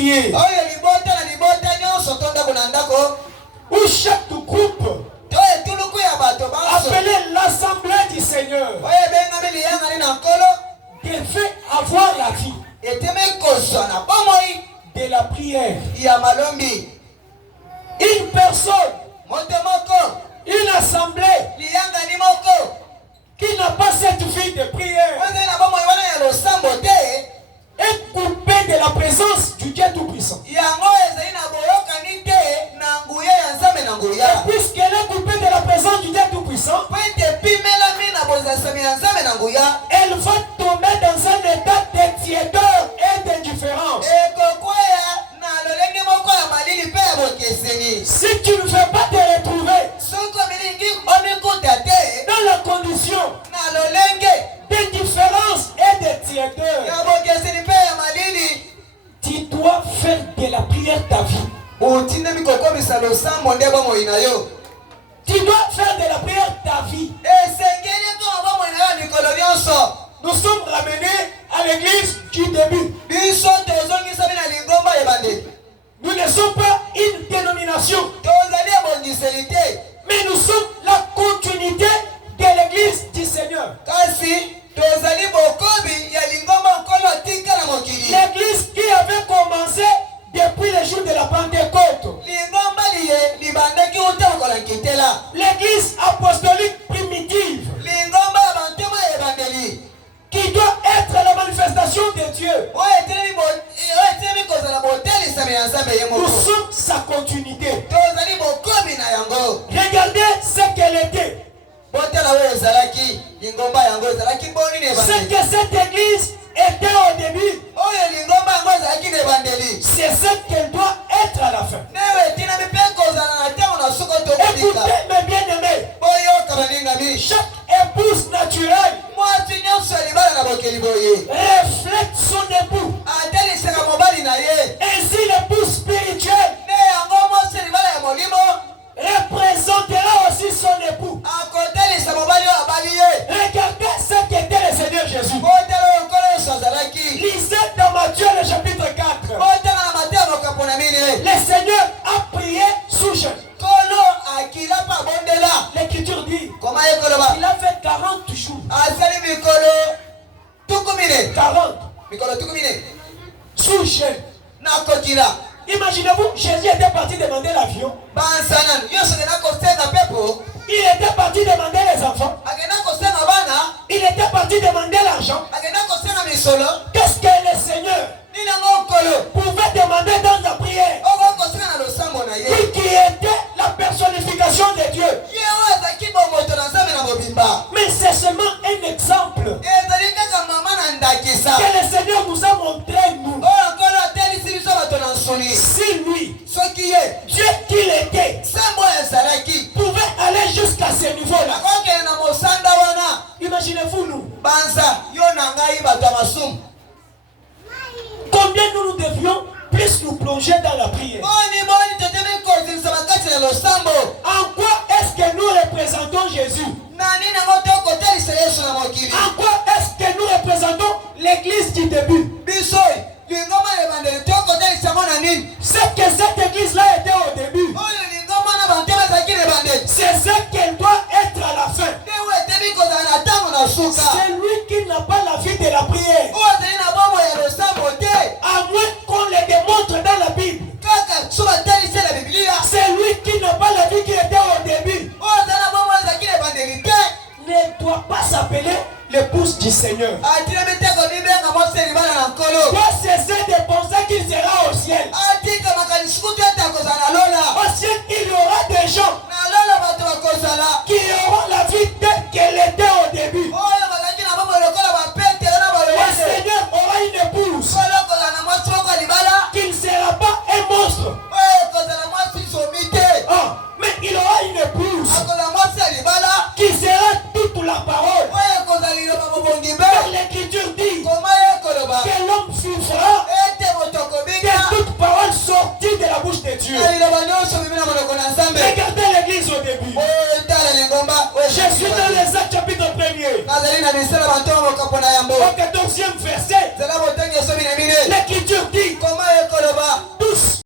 particulier où chaque groupe appelé l'Assemblée du Seigneur devait avoir la vie de la prière. Une personne, une assemblée qui n'a pas cette vie de prière est coupée de la présence du Dieu Tout-Puissant. Et puisqu'elle est coupée de la présence du Dieu Tout-Puissant, elle va tomber dans un état de tiédeur et d'indifférence. Si tu ne veux pas te retrouver dans la condition d'indifférence et de tiédeur, tu dois faire de la prière ta vie. Tu dois faire de la prière ta vie. Nous sommes ramenés à l'église du début. Nous ne sommes pas une dénomination, mais nous sommes la continuité de l'église du Seigneur. L'église qui avait commencé depuis le jour de la Pentecôte. L'église apostolique primitive qui doit être la manifestation de Dieu. Nous sommes sa continuité. Regardez ce qu'elle était. Ce que cette église était au début, c'est ce qu'elle doit être à la fin. Écoutez mes bien-aimés, chaque épouse naturelle reflète son époux. Ainsi l'épouse spirituelle représentera aussi son époux. Regardez ce qu'était le Seigneur Jésus. Lisez dans Matthieu le chapitre 4. Le Seigneur a prié sous jeûne. L'écriture dit il a fait 40 jours. 40 sous jeûne. Imaginez-vous, Jésus était parti demander l'avion. Il était parti demander les enfants. Il était parti demander l'argent. Qu'est-ce que le Seigneur pouvait demander dans la prière? Lui qui était la personnification de Dieu. Mais c'est seulement un exemple que le Seigneur nous a montré, nous. Si lui, Dieu qu'il était, pouvait aller jusqu'à ce niveau-là, imaginez-vous nous. Combien nous devions plus nous plonger dans la prière? En quoi est-ce que nous représentons Jésus? En quoi est-ce que nous représentons l'église du début? C'est que cette église-là était au début. C'est ce qu'elle doit être à la fin. C'est lui qui n'a pas la vie de la prière. À moins qu'on le démontre dans la Bible. C'est lui qui n'a pas la vie qui était au début. Ne doit pas s'appeler l'épouse du Seigneur. Doit cesser de penser qu'il sera au ciel. Au ciel, il y aura des gens qui auront la vie telle qu'elle était au début. Le Seigneur aura une épouse qui ne sera pas un monstre. Mais il aura une épouse qui sera toute la parole. L'écriture dit que l'homme vivra de toute parole sortie de la bouche de Dieu. Regardez l'église au début. Je suis dans les Actes chapitre 1er. Au 14e verset, l'écriture dit